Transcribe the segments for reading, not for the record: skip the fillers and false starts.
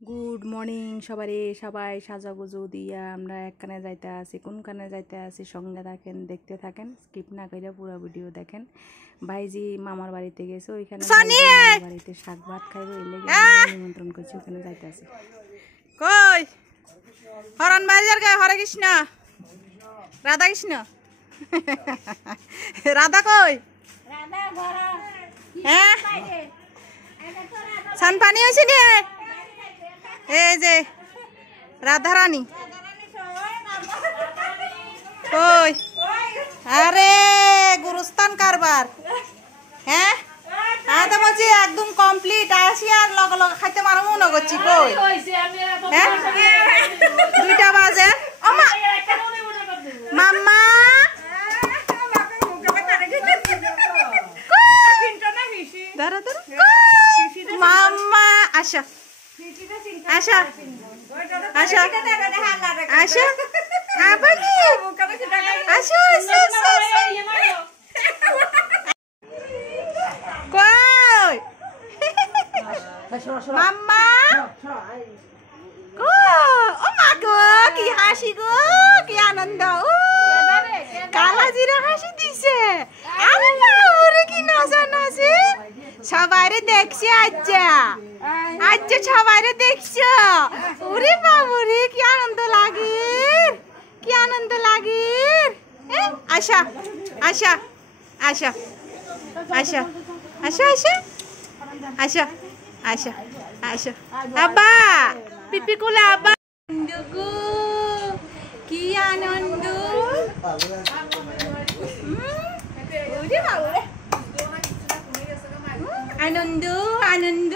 Good morning সবাই সাজাগুজু দিয়া আমরা একখানে যাইতে আছি, কোনখানে যাইতে আছি সঙ্গে থাকেন, দেখতে থাকেন, স্কিপ না করে পুরো ভিডিও দেখেন। ভাইজি মামার বাড়িতে গেছে, ওইখানে বাড়িতে শাক ভাত খাইবে, এই লেগে নিমন্ত্রণ করছি, ওখানে যাইতে আছি। কই হরণ বাড়ির গায়ে হরে কৃষ্ণ রাধা কৃষ্ণ রাধা কই? হ্যাঁ সান পানি হয়েছে নি? এই যে রাধারানী কই? আরে গুরুস্থান কারবার। হ্যাঁ তো বলছি একদম কমপ্লিট আসি, আর লগে লগে খাইতে মারো মনে করছি। কই হ্যাঁ 2টা বাজে। মাম্মা মাম্মা আসা আসা আসা আসা আবানি আসা কই মাম্মা ও মা গো কি হাসি গো, কি আনন্দ। কালাজিরা হাসি দিছে। আরে বাবুরে কি নাচা নাচে, সবাইরে দেখছি আজ্জা আজ্জা সবাইরে দেখছো। ওরে বাবুরে কি আনন্দ লাগে, কি আনন্দ লাগে। আশা আশা আশা আশা আশা আশা আশা আশা আশা আব্বা পিপি কোলে আব্বা। কি আনন্দ, আনন্দ আনন্দ,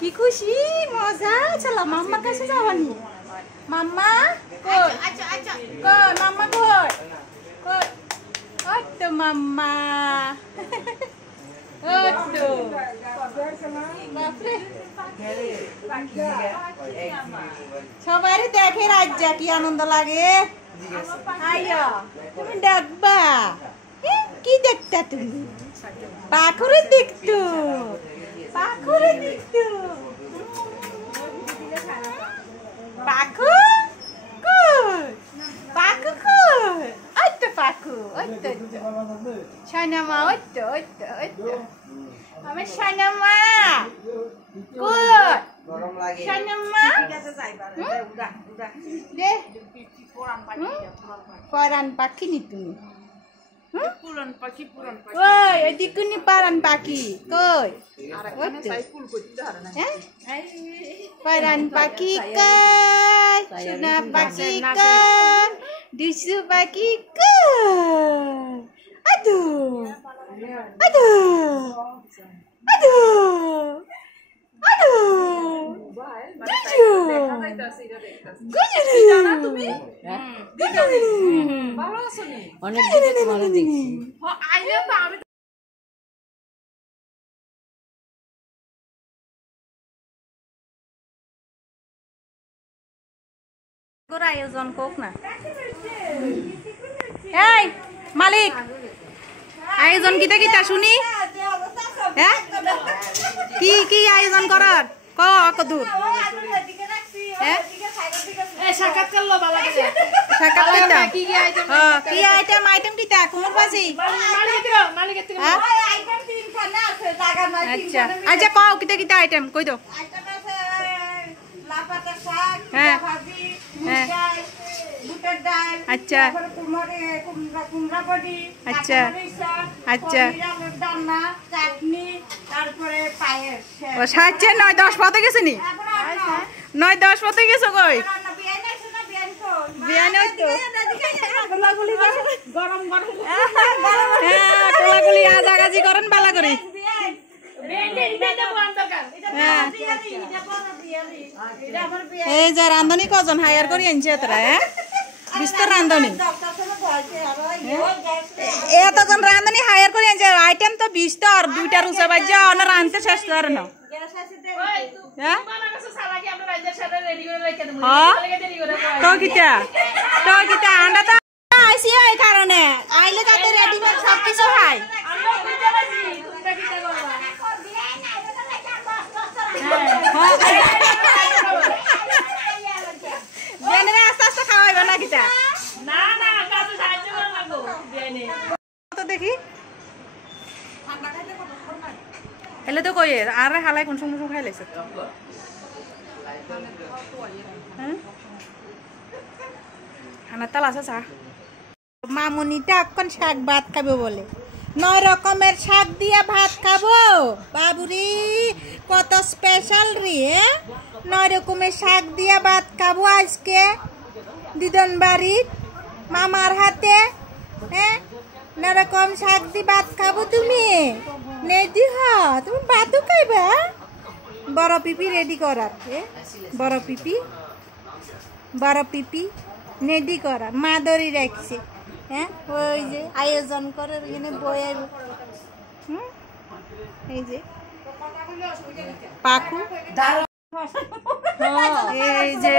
কি খুশি মজা। চলো মাম্মার কাছে যাবানি। মাম্মা কই? কই মাম্মা কই? কই ওই তো মাম্মা, ওই তো বাপরে। সবাই দেখে রাজ্জা কি আনন্দ লাগে। আইয়া তুমি ডাকবা, কি দেখতা তুমি? পাখরে দেখতো, পাখরে দেখতো। পাখু কই? পাখু কই? ওই তো পাখু, ওই তো সাইনামা, ওই তো ওই তো ওই তো আমার সাইনামা কই? সাইনামা দে পরান পাখি নি তুমি? ওই এদিকে পারান পাখি কই? পারান পাখি কই? সোনা পাখি কই? ডিসু পাখি কই? আদু আদু আদু আদু ডিজু গুজরি জানা তুমি? ভালো আছো নি? অনেক দিন তোমারে দেখছি। আইলে তো আমি গোর আয়োজন কোক না। এই মালিক আয়োজন কিটা কিটা শুনি। হ্যাঁ কি কি আয়োজন করার কত দূর? হ্যাঁ সাক্ষাৎ করলো বাবা, সাক্ষাৎ করতে কি কি আইটেম? কি আইটেম? আইটেম কিটা কোন পাশে? মালিকের থেকে আইটেম তিনখানা আছে, জায়গা নাই। আচ্ছা আচ্ছা কও কিটা কিটা আইটেম কই দাও। আইটেম আছে লাপাতা শাক, ভাজি, ডাল, বুটের ডাল, আচ্ছা কুমড়া বড়ি, আচ্ছা আচ্ছা ডালনা, চাটনি, তারপরে পায়েস। ও সাচ্চে 9-10 পথে গেছে নি? 9-10 পথে গেছো কই? বিয়ান হইতো গোলাগুলি গরম গরম। হ্যাঁ গোলাগুলি আজাগাজি করেন বালা করে। এই যে রান্ধনি কজন হায়ার করি আনছে তোরা? হ্যাঁ বিস্তর রান্ধনি, এতজন রান্ধনি হায়ার করে আনছে। আইটেম তো 20 2টা রুচে বাজ্যা অন্য রাঁধতে শেষ করে না। হ্যাঁ তো কিটা তো কিটা আন্ডা তো আইছি এই কারণে আইলে যাতে রেডিমেড সব কিছু হয় জেনে আস্তে আস্তে খাওয়াইবে না কিটা না না কাজু সাহায্য করে লাগবো জেনে তো দেখি ঠান্ডা খাইতে কতক্ষণ লাগে এলে তো কই আর হালাই কোন সময় খাই লাইছে হ্যাঁ খানা তাল আছে চা মামুনিটা এখন শাক ভাত খাবে বলে 9 রকমের শাক দিয়ে ভাত খাবো বাবুরি কত স্পেশাল রে 9 রকমের শাক দিয়ে ভাত খাবো আজকে দিদন বাড়ির মামার হাতে হ্যাঁ 9 রকম শাক দিয়ে ভাত খাবো তুমি নেই দিহ তুমি ভাতও খাইবা বড় পিপি রেডি করার বড় পিপি রেডি করা মা দড়ি রাখছে হ্যাঁ ওই যে আয়োজন করে এখানে বয়ে এই যে পাখু এই যে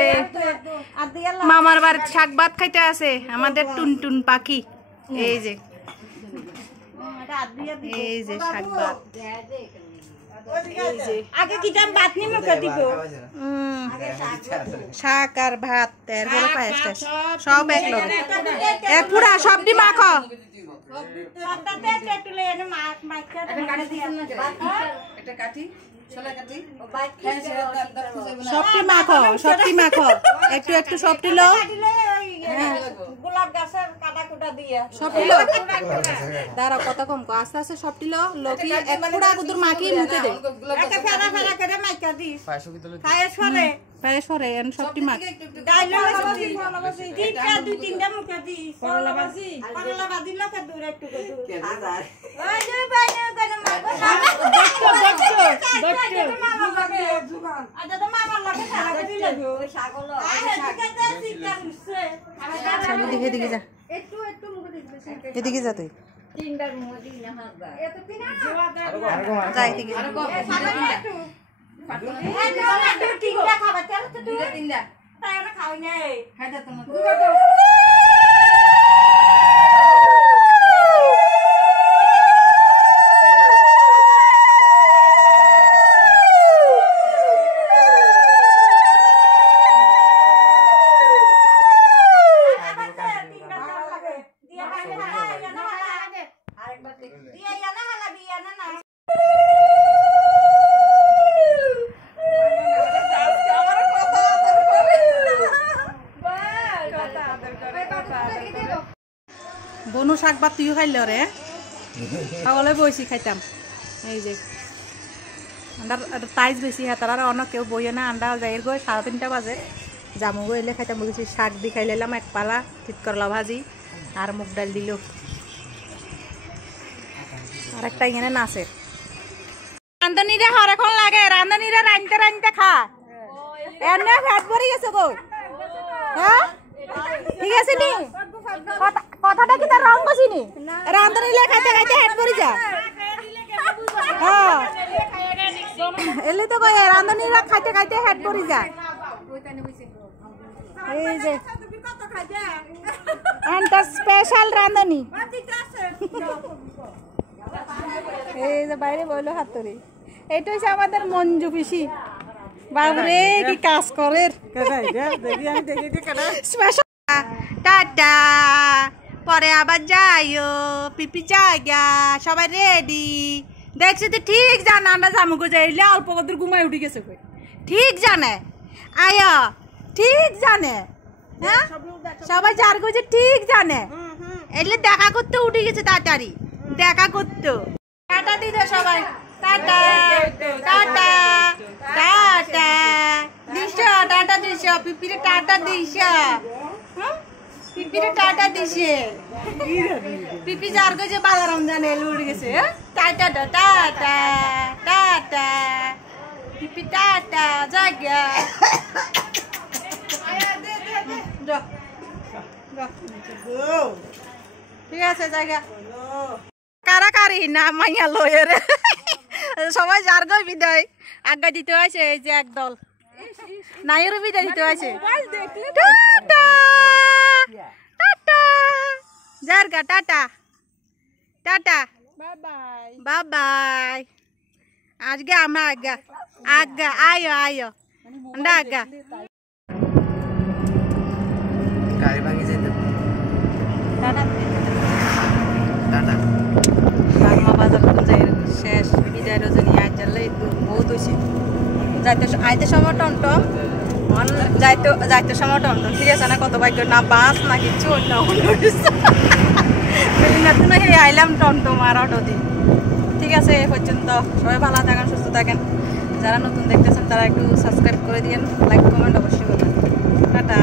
মামার বাড়ির শাক ভাত খাইতে আছে আমাদের টুনটুন পাখি এই যে শাক ভাত আগে কি দাম ভাত নিয়ে মুখে দিব শাক আর ভাত এরপরে পায়েস সব এক লগে এক পুরা সবটি মাখো সবটি মাখো একটু একটু সবটি লো গোলাপ গাছের কাটা কুটা দিয়ে সবটি লো দাঁড়াও কত কম আস্তে আস্তে সবটি লো লোকি এক পুরা কুদুর মাখি মুখে দে একটা ফেরা ফেরা করে মাইকা দিস পায়েস করে এন সবটি মাখ ডাইলো তিনটা দুই তিনটা মুখে দিস করলা ভাজি লোকে দূর একটু দূর হাজার ওই যে বাইরে করে মাখো আচ্ছা তো মামার লাগে সারা দিলে ওই শাকলো এদিকে যা একটু মুখে দিস এদিকে যা তুই তিনবার মুখে দিস না হাজা এত পিনা যা এদিকে তিনটা খাবা চল তো তিনটা তাই না খাই নাই খাইতে তো না বনু শাক ভাত তুইও খাইল রে খাওয়ালে বইছি খাইতাম এই যে আন্ডার তাইজ বেশি হাতার আর অন্য কেউ বইয়ে না আন্ডা যাই গই 3:30 বাজে জামু গইলে খাইতাম বলছি শাক দি খাই লাইলাম এক পালা ঠিক করলা ভাজি আর মুগ ডাল দিল আর একটা এখানে নাচের রান্ধনীরা হরেখন লাগে রান্ধনীরা রাঁধতে রাঁধতে খা এনে ফ্যাট ভরে গেছে গো হ্যাঁ ঠিক আছে নি কথাটা কি তার রং বসিনি রান্ধনী লে খাইতে খাইতে হেড করে যা হ্যাঁ এলে তো কই রান্ধনীরা খাইতে খাইতে হেড করে যা এই যে এন্ড স্পেশাল রান্ধনী এই যে বাইরে বইলো হাতরি এটা হচ্ছে আমাদের মঞ্জু পিসি বাবুরে কি কাজ করে টাটা পরে আবার যাইও পিপি জায়গা সবাই রেডি দেখছি তো ঠিক জানে আমরা জামুকো যাইলে অল্প কদর ঘুমাই উঠে গেছে ঠিক জানে আয়া ঠিক জানে হ্যাঁ সবাই যার গেছে ঠিক জানে এলে দেখা করতে উঠে গেছে তাড়াতাড়ি দেখা করতে টাটা দিদে সবাই টাটা টাটা টাটা দিস টাটা দিস পিপিরে টাটা দিস পিপিরে টাটা দিছে পিপি যার গেছে বালা রমজান এলে উঠে গেছে টাটা টাটা টাটা পিপি টাটা জায়গা ঠিক আছে জায়গা কারাকারি না মাইয়া লয়ের সবাই যার গই বিদায় আজ্ঞা দিতে হয়েছে এই যে একদল নাইয়েরও বিদায় দিতে হয়েছে আজ্ঞা টাটা টাটা বাই বাই আজকে আমরা আজ্ঞা আজ্ঞা আয়ো আয়ো আজ্ঞা গাড়ি ভাঙি যেতে টাটা টাটা বাজার শেষ বিদায় রজনী আজ জ্বালে বহুত হয়েছে আইতে সময় টমটম যাইতে সময় টমটম ঠিক আছে না কত ভাগ্য না বাস না কিছু অন্য আইলাম টমটম আর অটো দিয়ে ঠিক আছে এ পর্যন্ত সবাই ভালো থাকেন সুস্থ থাকেন যারা নতুন দেখতেছেন তারা একটু সাবস্ক্রাইব করে দিয়েন লাইক কমেন্ট অবশ্যই করবেন টাটা